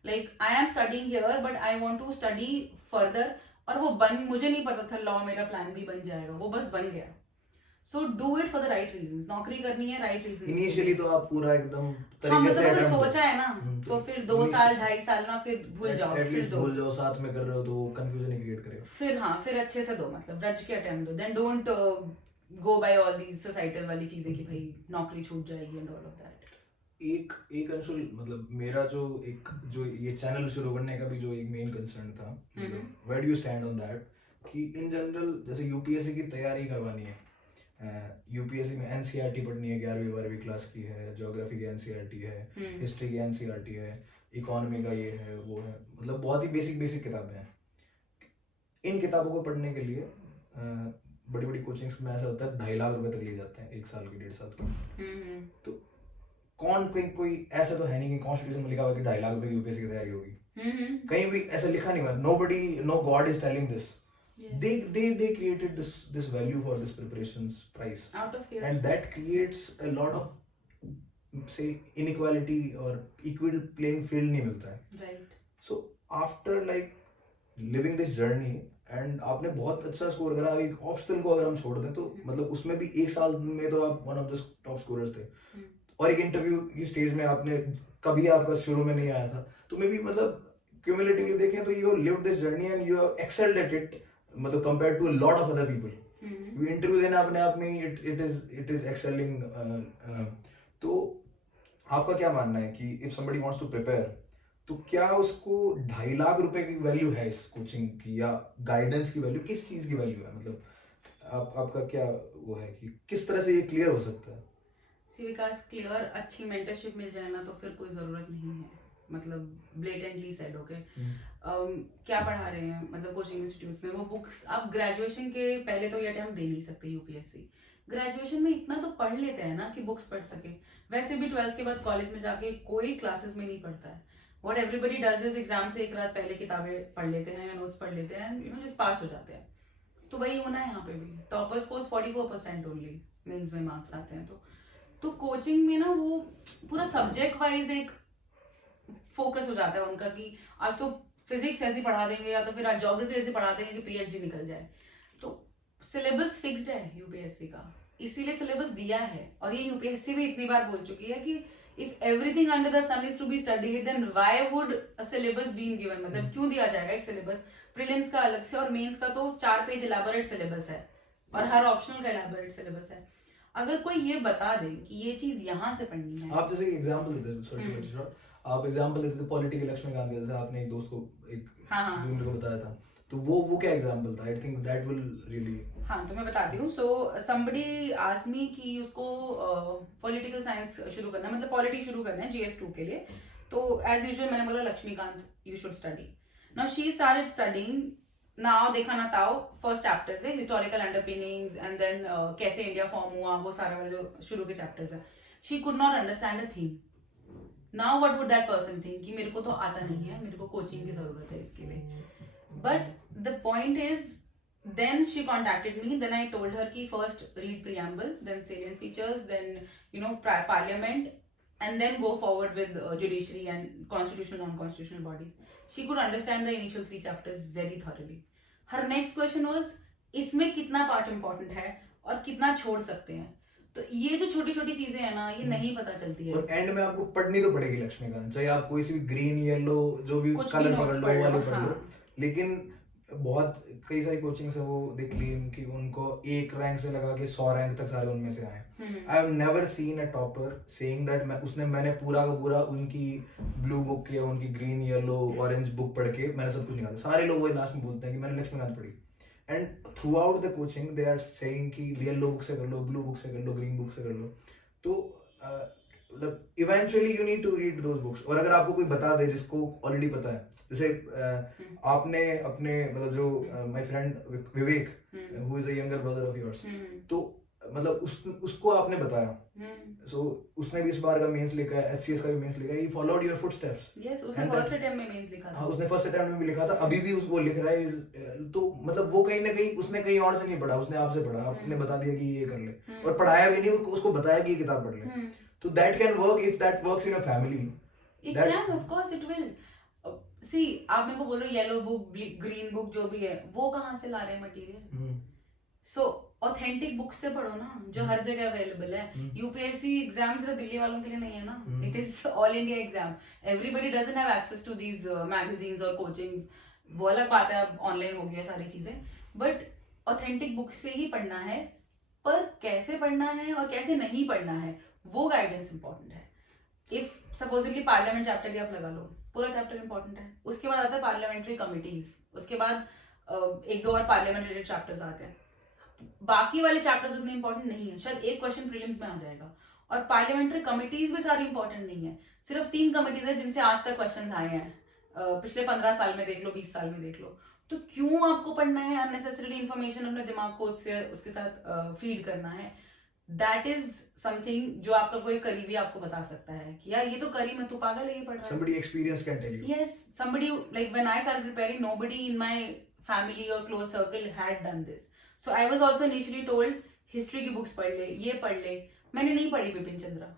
Like I am studying here but I want to study further. और वो मुझे नहीं पता था लॉ मेरा प्लान भी बन जाएगा, वो बस बन गया. So do it for the right reasons. नौकरी करनी है right reasons. इनिशियली तो आप पूरा एकदम तरीके से अगर सोचा है ना, तो फिर 2 साल 2.5 साल ना, फिर भूल जाओ. एटलीस्ट भूल जाओ, साथ में कर रहे हो तो कंफ्यूजन ही क्रिएट करेगा. फिर फिर अच्छे से दो, मतलब रज के अटेम्प्ट दो. Then don't go by all these societal वाली चीजें कि भाई नौकरी छूट जाएगी एंड ऑल ऑफ दैट. एक अंशुल, मतलब मेरा जो ये चैनल शुरू करने का भी जो एक मेन कंसर्न था, where do you stand on that, कि इन जनरल जैसे यूपीएससी की तैयारी करवानी है, यूपीएससी में एनसीईआरटी पढ़नी है, 11वीं 12वीं क्लास की है, ज्योग्राफी की एनसीईआरटी है, हिस्ट्री की एनसीईआरटी है, इकोनॉमी का ये है वो है, मतलब बहुत ही बेसिक किताबें हैं. इन किताबों को पढ़ने के लिए बड़ी बड़ी कोचिंग्स में ऐसा होता है 2.5 लाख रुपए तक लिए जाते हैं, 1 साल की 1.5 साल की. तो कोई ऐसा तो है नहीं कि कॉन्स्टिट्यूशन में लिखा हुआ है कि 2.5 लाख रुपए की यूपीएससी की तैयारी होगी. कहीं भी ऐसा लिखा नहीं हुआ. No god is telling this. They created this value for this preparation's price out of fear, and that creates a lot of say inequality or equal playing field नहीं मिलता है. right. So after like living this journey and आपने बहुत अच्छा score करा, एक ऑब्स्टल को अगर हम छोड़ दें तो मतलब उसमें भी 1 साल में तो आप one of the top scorers थे. और एक इंटरव्यू की स्टेज में आपने कभी आपका शुरू में नहीं आया था, तो मे बी मतलब क्यूमुलेटिवली देखें तो you lived this journey and you have excelled at it, मतलब compared to a lot of other people. Interview देना अपने आप में it is excelling. तो आपका क्या मानना है कि if somebody wants to prepare, तो क्या उसको 2.5 लाख रुपए की वैल्यू है इस कोचिंग की, या गाइडेंस की वैल्यू, किस चीज की वैल्यू है? मतलब आपका क्या वो है कि किस तरह से ये क्लियर हो सकता है? विकास, क्लियर अच्छी मेंटरशिप मिल जाए ना तो फिर कोई जरूरत नहीं है. मतलब ब्लेटेंटली सेड, ओके, क्या पढ़ा रहे हैं, मतलब कोचिंग इंस्टीट्यूट्स में वो बुक्स आप ग्रेजुएशन के पहले तो ये अटेम्प्ट दे नहीं सकते. यूपीएससी ग्रेजुएशन में इतना तो पढ़ लेते हैं ना कि बुक्स पढ़ सके. वैसे भी 12th के बाद कॉलेज में जाके कोई क्लासेस में नहीं पढ़ता है. What everybody does is exam से एक रात पहले किताबें पढ़ लेते हैं या नोट्स पढ़ लेते हैं, यू नो, जिस पास हो जाते हैं. तो वही होना है यहाँ पे भी. टॉपर स्कोर्स 44% ओनली मेंस में मार्क्स आते हैं. तो कोचिंग में ना वो पूरा सब्जेक्ट वाइज एक फोकस हो जाता है उनका कि आज तो फिजिक्स ऐसे पढ़ा देंगे या तो फिर आज ज्योग्राफी ऐसे पढ़ा देंगे कि पीएचडी निकल जाए. तो सिलेबस फिक्स्ड है यूपीएससी का, इसीलिए सिलेबस दिया है. और ये यूपीएससी भी इतनी बार बोल चुकी है कि if everything under the sun is to be studied then why would a syllabus been given. मतलब क्यों दिया जाएगा एक सिलेबस. प्रीलिम्स का अलग से और मेंस का तो 4 पेज इलैबोरेट सिलेबस है और हर ऑप्शनल का इलैबोरेट सिलेबस है. अगर कोई ये बता दे कि ये चीज यहाँ से पढ़नी है. आप जैसे एग्जांपल देते थे, सॉरी आप एग्जांपल देते थे पॉलिटिकल लक्ष्मीकांत के, जैसे आपने एक दोस्त को एक जूनियर को बताया था, तो वो क्या एग्जांपल था? I think that will really. हाँ, तो मैं बताती हूँ. सो समबडी आस्क्ड मी कि उसको पॉलिटिकल साइंस शुरू करना है, मतलब पॉलिटी शुरू करना है GS2 के लिए. तो एज यूजुअल मैंने बोला Laxmikanth you should study. Now she started studying. Now देखा ना ताओ फर्स्ट चैप्टर से हिस्टोरिकल अंडरपिनिंग्स एंड देन कैसे इंडिया फॉर्म हुआ, वो सारे वाले जो शुरू के चैप्टर्स है. She could not understand a theme. Now what would that person think कि मेरे को तो आता नहीं है, मेरे को कोचिंग की जरूरत है इसके लिए. But the point is then she contacted me, then I told her ki first read preamble, then salient features, then you know parliament, and then go forward with judiciary and constitutional non-constitutional bodies. She could understand the initial 3 chapters very thoroughly. Her next question was इसमें कितना part important है और कितना छोड़ सकते हैं. तो ये जो छोटी छोटी चीजें हैं ना, ये नहीं पता चलती है. और एंड में आपको पढ़नी तो पड़ेगी लक्ष्मीकांत, चाहे आप कोई सी भी ग्रीन येलो जो भी कुछ कलर भी पकड़ notes लो वाले पढ़ पढ़ लो. लो. लेकिन बहुत कई सारी कोचिंग्स है वो दे क्लेम कि उनको एक रैंक से लगा के 100 रैंक तक सारे उनमें से आए. I have never seen a topper saying that मैंने पूरा का पूरा उनकी ब्लू बुक या उनकी ग्रीन येलो ऑरेंज बुक पढ़ के मैंने सब कुछ निकाला. सारे लोग वही लास्ट में बोलते हैं कि मैंने लक्ष्मीकांत पढ़ी. And throughout the coaching they are saying कि येलो बुक से कर लो, ब्लू बुक से कर लो, ग्रीन बुक से कर लो. तो मतलब eventually you need to read those books. और अगर आपको कोई बता दे जिसको ऑलरेडी पता है, जैसे आपने अपने मतलब जो my friend Vivek who is a younger brother of yours, तो मतलब उसको आपने बताया, सो उसने भी इस बार का मेंस लिखा है, एचसीएस का भी मेंस लिखा है. He followed your footsteps. Yes, उसने फर्स्ट अटेम्प्ट में मेंस लिखा था. हाँ, उसने फर्स्ट अटेम्प्ट में भी लिखा था, अभी भी वो लिख रहा है. तो मतलब वो कहीं ना कहीं उसने कहीं और से नहीं पढ़ा, उसने आपसे पढ़ा, आपने बता दिया कि ये कर ले, और पढ़ाया भी नहीं, उसको बताया कि ये किताब पढ़ ले. तो that can work if that works in a family. It can, of course it will. See, आप मेरे को बोलो येलो बुक, ग्रीन बुक जो भी है, वो कहाँ से ला रहे हैं मटेरियल? सो ऑथेंटिक बुक से पढ़ो ना, जो हर जगह अवेलेबल है. यूपीएससी एग्जाम सिर्फ दिल्ली वालों के लिए नहीं है ना, it is all India exam. Everybody doesn't have access to these magazines और कोचिंग्स. वो अलग बात है, अब ऑनलाइन हो गया सारी चीजें. बट ऑथेंटिक बुक से ही पढ़ना है. पर कैसे पढ़ना है और कैसे नहीं पढ़ना है, वो गाइडेंस इंपॉर्टेंट है. इफ सपोजिटली पार्लियामेंट चैप्टर ही आप लगा लो, पूरा चैप्टर इंपॉर्टेंट है. उसके बाद आता है पार्लियामेंट्री कमिटीज, उसके बाद 1-2 और पार्लियामेंट रिलेटेड चैप्टर्स आते हैं. बाकी वाले चैप्टर्स उतने इंपॉर्टेंट नहीं है. शायद एक क्वेश्चन प्रीलिम्स में आ जाएगा. और पार्लियामेंट्री कमिटीज भी सारी इंपॉर्टेंट नहीं है. सिर्फ 3 कमिटीज है जिनसे आज तक क्वेश्चंस आए हैं. पिछले 15 साल में देख लो, 20 साल में देख लो. तो क्यों आपको पढ़ना है अननेसेसरी इंफॉर्मेशन, अपने दिमाग को उसके साथ फीड करना है? दैट इज समथिंग जो आपका कोई करीबी आपको बता सकता है कि यार ये तो करी, मैं तो पागल है, ये पढ़ रहा है. Somebody experienced can tell you. Yes, somebody, like when I started preparing, nobody in my family or close circle had done this. So I was also initially told history की बुक्स पढ़ ले, ये पढ़ ले. मैंने नहीं पढ़ी बिपिन चंद्रा.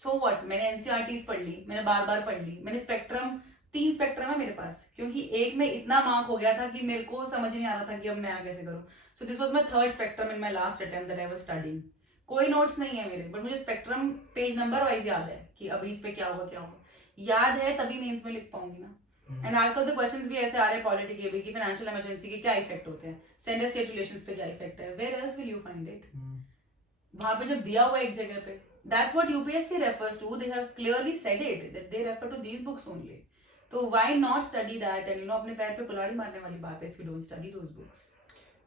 So what? मैंने एनसीईआरटीज पढ़ ली, मैंने बार पढ़ ली. मैंने स्पेक्ट्रम, 3 स्पेक्ट्रम है मेरे पास, क्योंकि एक में इतना मार्क हो गया था कि मेरे को समझ नहीं आ रहा था कि अब नया कैसे करूं. So this was my 3rd spectrum in my last attempt that I was studying. कोई नोट्स नहीं है मेरे, बट मुझे स्पेक्ट्रम पेज नंबर वाइज याद है कि अभी इस पे क्या होगा. याद है तभी मेंस में लिख पाऊंगी ना. एंड आजकल तो क्वेश्चंस भी ऐसे आ रहे हैं पॉलिटी के भी कि फाइनेंशियल इमरजेंसी के क्या इफेक्ट होते हैं, सेंटर स्टेट रिलेशंस पे क्या इफेक्ट है. Where else will you find it? वहां पे जब दिया हुआ एक जगह पे, that's what UPSC refers to. They have clearly said it that they refer to these books only. तो why not study that? And you know, अपने पैर पे कुल्हाड़ी मारने वाली बात है if you don't study those books.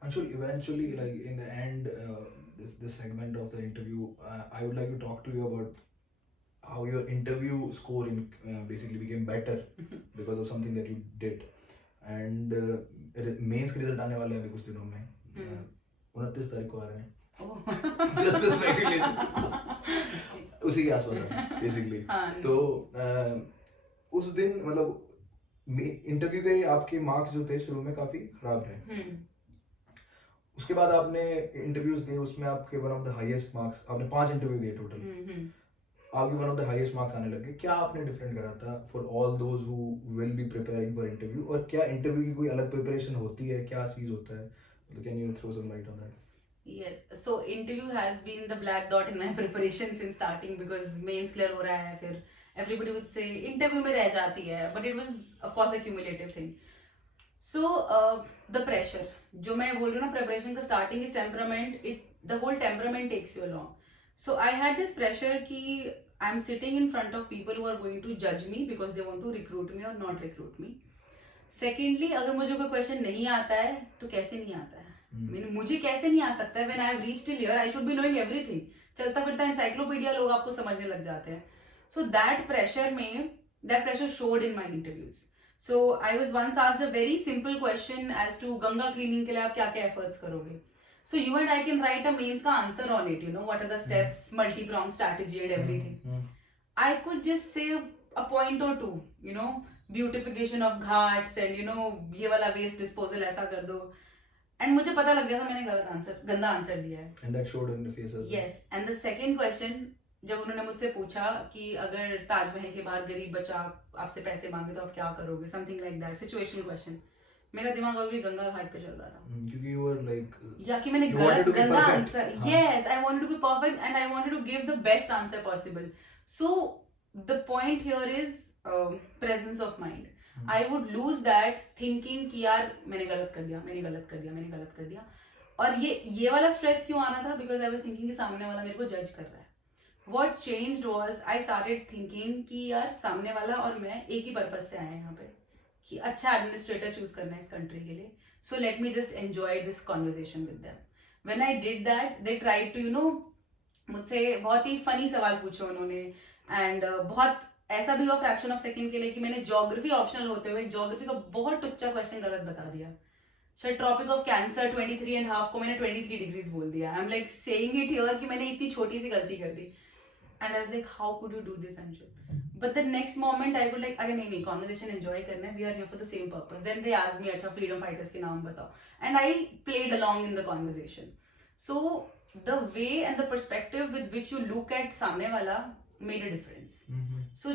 Anshul, eventually, like in the end, this segment of the interview, I would like to talk to you about how your interview scoring basically became better because of something that you did. And mains के result आने वाले हैं अभी कुछ दिनों में. 29 तारीख को आ रहे हैं. Just a speculation. उसी के आसपास है basically. तो उस दिन मतलब इंटरव्यू के आपके मार्क्स जो थे शुरू में काफी खराब रहे, उसके बाद आपने इंटरव्यूज दिए, उसमें आपके one of the highest marks, आपने 5 इंटरव्यू दिए टोटल, आपके one of the highest marks आने लगे। क्या आपने डिफरेंट करा था for all those who will be preparing for interview, और क्या इंटरव्यू की कोई अलग प्रिपरेशन होती है, क्या चीज होता है, can you throw some light on that? Yes, so interview has been the black dot in my preparation since starting because mains clear हो रहा है, फिर everybody would say interview में रह जाती है, but it was of course a cumulative thing. So the pressure, जो मैं बोल रही हूँ ना, preparation का starting is temperament, the whole temperament takes you along. So I had this pressure कि I'm sitting in front of people who are going to judge me because they want to recruit me or not recruit me. Secondly, अगर मुझे कोई question नहीं आता है तो कैसे नहीं आता है, मुझे कैसे नहीं आ सकता है? when I have reached till here I should be knowing everything. चलता फिरता encyclopedia लोग आपको समझने लग जाते हैं. So that pressure showed in my interviews. So I was once asked a very simple question as to Ganga cleaning के लिए आप क्या क्या efforts करोगे? So you and I can write a mains का answer on it, you know, what are the steps, multi-pronged strategy and everything. I could just say a point or two, you know, beautification of ghats and you know ये वाला waste disposal ऐसा कर दो. And मुझे पता लग गया था मैंने गंदा आंसर दिया है. And that showed in the face as well. Yes, and the second question, जब उन्होंने मुझसे पूछा कि अगर ताजमहल के बाहर गरीब बच्चा आपसे पैसे मांगे तो आप क्या करोगे, something like that, situational question, मेरा दिमाग अभी गंगा घाट पे चल रहा था. क्योंकि you were like या कि मैंने गंदा answer, yes, I wanted to be perfect and I wanted to give the best answer possible. So the point here is presence of mind. I would lose that thinking कि यार मैंने गलत कर दिया. और ये वाला स्ट्रेस क्यों आना था? Because I was thinking कि सामने वाला मेरे को जज कर रहा है. What changed was I started thinking कि यार सामने वाला और मैं एक ही पर्पस से आए हैं यहाँ पे, कि अच्छा एडमिनिस्ट्रेटर चूज करना है इस कंट्री के लिए. So let me just enjoy this conversation with them. When I did that, they tried to, you know, मुझसे बहुत ही फनी सवाल पूछे उन्होंने, एंड बहुत ऐसा भी हुआ फ्रैक्शन ऑफ सेकंड के लिए कि मैंने ज्योग्राफी ऑप्शनल होते हुए ज्योग्राफी का बहुत टुच्चा क्वेश्चन गलत बता दिया. शायद ट्रॉपिक ऑफ कैंसर 23.5 को मैंने 23 डिग्रीज बोल दिया. I am like saying it here कि मैंने इतनी छोटी सी गलती कर दी. And I was like how could you do this Anshul? But the next moment I was like अरे नहीं कॉन्वर्सेशन एंजॉय करना है, we are here for the same purpose. Then they asked me अच्छा फ्रीडम फाइटर्स के नाम बताओ, and I played along in the conversation. So the way and the perspective with which you look at सामने वाला made a difference. So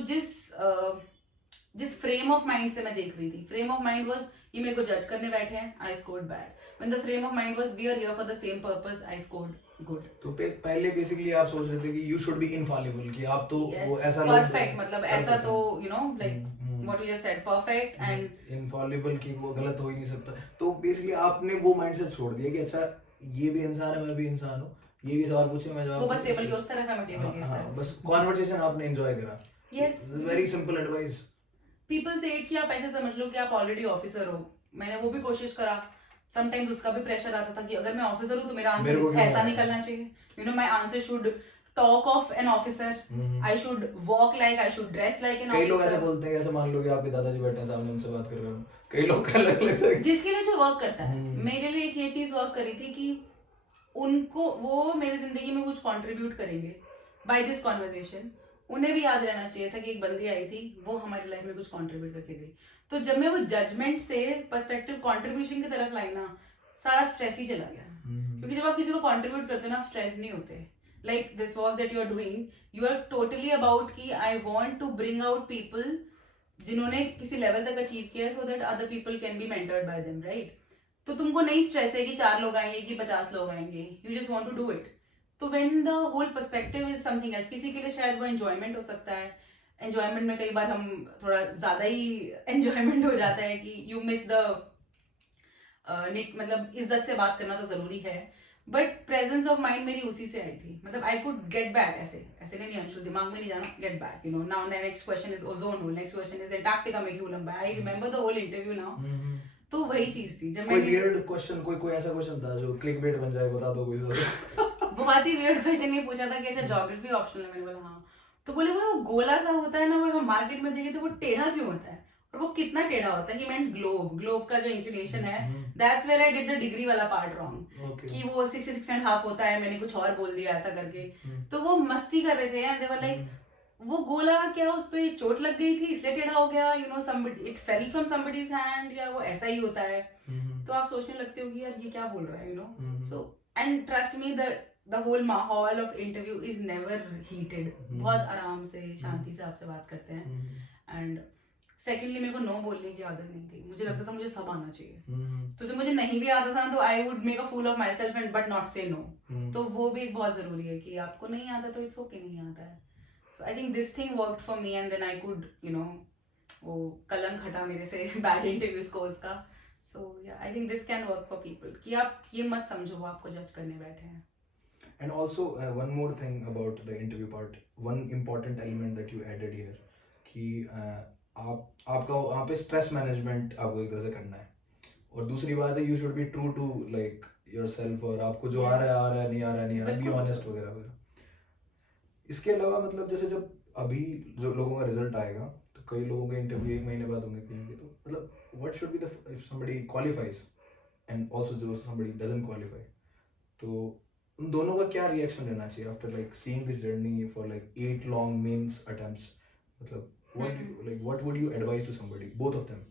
जिस frame of mind से मैं देख रही थी, frame of mind was ये मेरे को जज करने बैठे हैं, I scored bad. When the frame of mind was we are here for the same purpose, I scored good. तो पहले बेसिकली आप सोच रहे थे कि you should be infallible, कि आप तो वो ऐसा perfect, मतलब ऐसा तो you know like what you just said, perfect and infallible, कि वो गलत हो ही नहीं सकता. तो बेसिकली आपने वो माइंडसेट छोड़ दिया कि अच्छा ये भी इंसान है, मैं भी इंसान हूँ, ये भी सवाल पूछे मैं जवाब. वो बस टेबल के उस तरफ है, मैं टेबल के इस तरफ. बस कन्वर्सेशन आपने एंजॉय करा. Yes, very simple advice. People से कि आप ऐसे समझ लो कि आप ऑलरेडी ऑफिसर हो. मैंने वो भी कोशिश करा. समटाइम्स उसका भी प्रेशर आता था कि अगर मैं ऑफिसर हूँ तो मेरा आंसर ऐसा निकलना चाहिए. You know my answer should talk of an officer, I should walk like, I should dress like an officer. कई लोग ऐसे बोलते हैं, ऐसे मान लो कि आपके दादाजी बैठे हैं सामने, उनसे बात कर रहे हो. कई लोग का अलग जिसके लिए जो वर्क करता है. मेरे लिए एक ये चीज वर्क करी थी कि उनको वो मेरी जिंदगी में कुछ कंट्रीब्यूट करेंगे बाय दिस कॉन्वर्सेशन. उन्हें भी याद रहना चाहिए था कि एक बंदी आई थी, वो हमारी लाइफ में कुछ कंट्रीब्यूट करके गई. तो जब मैं वो जजमेंट से पर्सपेक्टिव कंट्रीब्यूशन की तरफ लाई ना, सारा स्ट्रेस ही चला गया. क्योंकि जब आप किसी को कंट्रीब्यूट करते हो ना, आप स्ट्रेस नहीं होते. Like this work that you are doing, you are totally about कि I want to bring out people जिन्होंने किसी लेवल तक अचीव किया है, so that other people can be mentored by them, right? तो तुमको नहीं स्ट्रेस है कि 4 लोग आएंगे कि 50 लोग आएंगे, you just want to do it. तो when the whole perspective is something else, किसी के लिए शायद वो एंजॉयमेंट हो सकता है. एंजॉयमेंट में कई बार हम थोड़ा ज्यादा ही एंजॉयमेंट हो जाता है कि यू मिस द मतलब इज्जत से बात करना तो जरूरी है, बट प्रेजेंस ऑफ माइंड मेरी उसी से आई थी. मतलब आई कुड गेट बैक, ऐसे नहीं अंशुल दिमाग में नहीं जाना, get back, you know. Now next question is ozone hole, next question is Antarctica में क्यों लंबा है. I remember the whole interview now. तो वही चीज थी. जब कोई वियर्ड क्वेश्चन, कोई ऐसा क्वेश्चन था जो क्लिकबेट बन जाए, बता दो कोई सा. बहुत ही वियर्ड क्वेश्चन ये पूछा था कि अच्छा ज्योग्राफी ऑप्शनल है. मैंने बोला हाँ. तो बोले वो गोला सा होता है ना, वो हम मार्केट में देखे थे, वो टेढ़ा क्यों होता है और वो कितना टेढ़ा होता है. ही मेंट ग्लोब का जो इंक्लिनेशन है, that's where I did the degree वाला पार्ट रॉन्ग, कि वो 66.5 होता है, मैंने कुछ और बोल दिया ऐसा करके. तो वो मस्ती कर रहे थे एंड दे वर लाइक वो गोला क्या उस पे चोट लग गई थी इसलिए टेढ़ा हो गया, you know, somebody it fell from somebody's hand, या वो ऐसा ही होता है, तो आप सोचने लगते हो कि यार ये क्या बोल रहा है, you know. So and trust me, the whole माहौल of interview is never heated. बहुत आराम से शांति से आपसे बात करते हैं. एंड सेकेंडली मेरे को नो बोलने की आदत नहीं थी. मुझे लगता था मुझे सब आना चाहिए, तो जब मुझे नहीं भी आता था तो I would make a fool of myself and but not say no. तो वो भी एक बहुत जरूरी है कि आपको नहीं आता तो इट्स ओके, नहीं आता है. So I think this thing worked for me, and then I could, you know, वो कलम खटा मेरे से bad interview scores का. So yeah, I think this can work for people कि आप ये मत समझो वो आपको जज करने बैठे हैं. And also one more thing about the interview part, one important element that you added here कि आपका वहाँ पे stress management आपको एक तरह से करना है, और दूसरी बात है you should be true to like yourself, और आपको जो आ रहा है नहीं आ रहा नहीं आ रहा, be honest वगैरह वगैरह. इसके अलावा मतलब जैसे जब अभी जो लोगों का रिजल्ट आएगा तो कई लोगों के इंटरव्यू 1 महीने बाद होंगे कहीं, तो मतलब what should be the if somebody qualifies and also जो समबडी डजंट क्वालिफाई, तो उन दोनों का क्या रिएक्शन रहना चाहिए after like seeing this journey for like 8 long mains attempts, मतलब what would you advise to somebody, both of them?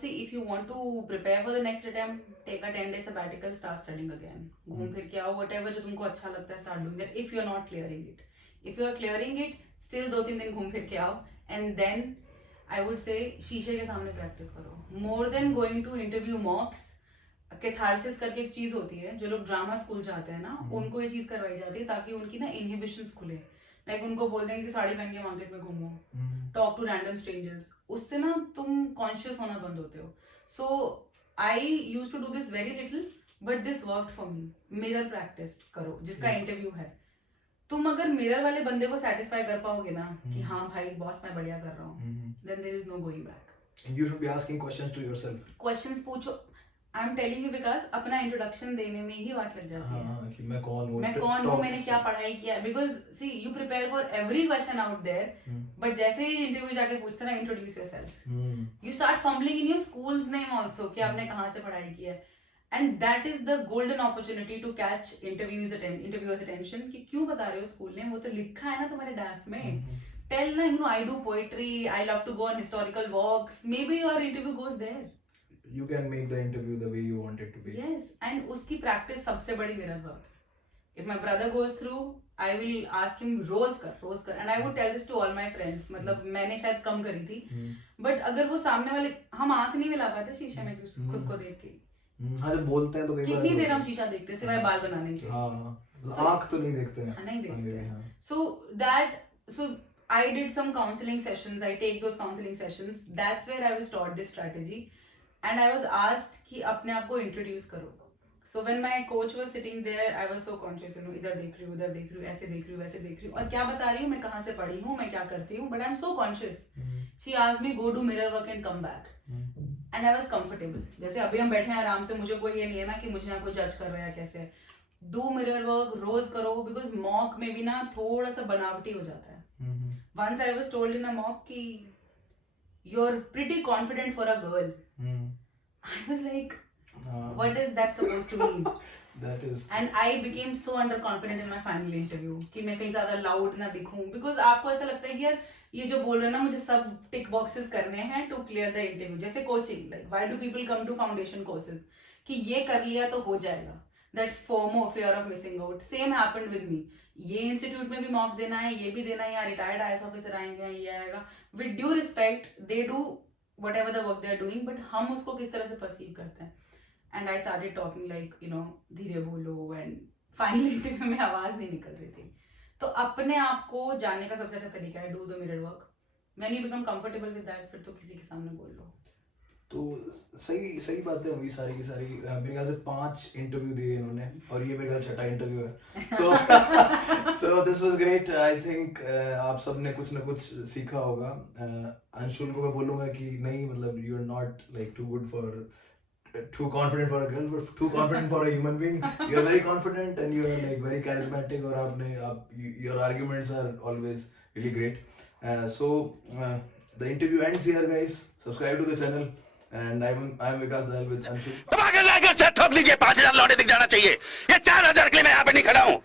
See, if you want to prepare for the next attempt, take a 10-day sabbatical, start studying again. घूम फिर के आओ, whatever जो तुमको अच्छा लगता है start doing that. If you're not clearing it, if you're clearing it, still 2-3 दिन घूम फिर के आओ, and then I would say शीशे के सामने practice करो. More than going to interview mocks, catharsis करके एक चीज होती है, जो लोग ड्रामा स्कूल जाते हैं ना, उनको ये चीज करवाई जाती है ताकि उनकी ना इनहिबिशंस खुले. लाइक उनको बोलते हैं कि साड़ी पहन के मार्केट में घूमो, टॉक टू रैंडम स्ट्रेंजर्स, उससे ना तुम कॉन्शियस होना बंद होते हो. So I used to do this very little, but this worked for me. Mirror practice करो जिसका इंटरव्यू है. तुम अगर मिरर वाले बंदे को सेटिस्फाई कर पाओगे ना कि हाँ भाई बॉस मैं बढ़िया कर रहा हूँ, then there is no going back. You should be asking questions to yourself. Questions पूछो. I am telling you because अपना इंट्रोडक्शन देने में ही बात लग जाती है कि मैं कौन हूँ, मैंने क्या पढ़ाई किया. Because see you prepare for every question out there, but जैसे ही इंटरव्यू जाके पूछते ना introduce yourself, you start fumbling in your school's name also कि आपने कहाँ से पढ़ाई की है. And that is the golden opportunity to catch interviewer's attention कि क्यों बता रहे हो स्कूल नेम, वो तो लिखा है ना तुम्हारे डैफ में. टेल ना, you know, I do poetry, I love to go on historical walks, maybe your interview goes there. You can make the interview the way you want it to be. Yes, and उसकी practice सबसे बड़ी mirror work. If my brother goes through, I will ask him रोज कर, and I would tell this to all my friends. मतलब मैंने शायद कम करी थी, but अगर वो सामने वाले, हम आंख नहीं मिला पाते शीशे में खुद को देख के. हाँ जब बोलते हैं तो कई बार कितनी देर हम शीशा देखते सिवाय बाल बनाने के. हाँ आंख तो नहीं देखते हैं. नहीं देखते. So I did some counseling sessions. I take those counseling sessions. That's where I was taught this strategy. And I was asked कि अपने आप को introduce करो. So when my coach was sitting there, I was so conscious, you know, इधर देख रही हूँ, उधर देख रही हूँ, ऐसे देख रही हूँ, वैसे देख रही हूँ, और क्या बता रही हूँ, मैं कहाँ से पढ़ी हूँ, मैं क्या करती हूँ, but I'm so conscious. She asked me go do mirror work and come back. And I was comfortable. जैसे अभी हम बैठे हैं आराम से, मुझे कोई ये नहीं है ना कि मुझे यहाँ कोई जज कर रहा है कैसे. Do mirror work, रोज करो, because mock में भी ना थोड़ा सा बनावटी हो जाता है. Once I was told in a mock कि you're pretty confident for a girl. I was like, what is that supposed to mean? That is. And I became so underconfident in my final interview कि मैं कहीं ज्यादा loud ना दिखूं, because आपको ऐसा लगता है कि यार ये जो बोल रहे हैं ना मुझे सब tick boxes करने हैं to clear the interview. जैसे coaching, like why do people come to foundation courses? कि ये कर लिया तो हो जाएगा. That FOMO, fear of missing out. Same happened with me. ये इंस्टीट्यूट में भी मॉक देना है, ये भी देना है, यहाँ रिटायर्ड IAS ऑफिसर आएंगे, ये आएगा. With due respect, they do whatever the work they are doing, but हम उसको किस तरह से perceive करते हैं. And I started talking like, you know, धीरे बोलो, and final interview में आवाज नहीं निकल रही थी. तो अपने आप को जानने का सबसे अच्छा तरीका है do the mirror work. When you become comfortable with that, फिर तो किसी के सामने बोल लो. तो सही बातें होंगी सारी की सारी. मेरे ख्याल से 5 इंटरव्यू दिए इन्होंने और ये मेरे ख्याल 6वां इंटरव्यू है. तो so this was great. I think आप सब ने कुछ ना कुछ सीखा होगा. अंशुल को मैं बोलूँगा कि नहीं, मतलब you are not like too confident for a girl, but too confident for a human being. You are very confident and you are like very charismatic, और your arguments are always really great. So the interview ends here, guys. Subscribe to the channel. And I'm Vikas Dayal with Anshul. ठोक लीजिए, 5,000 लौटे दिख जाना चाहिए. ये 4,000 के लिए मैं यहाँ पे नहीं खड़ा हूँ.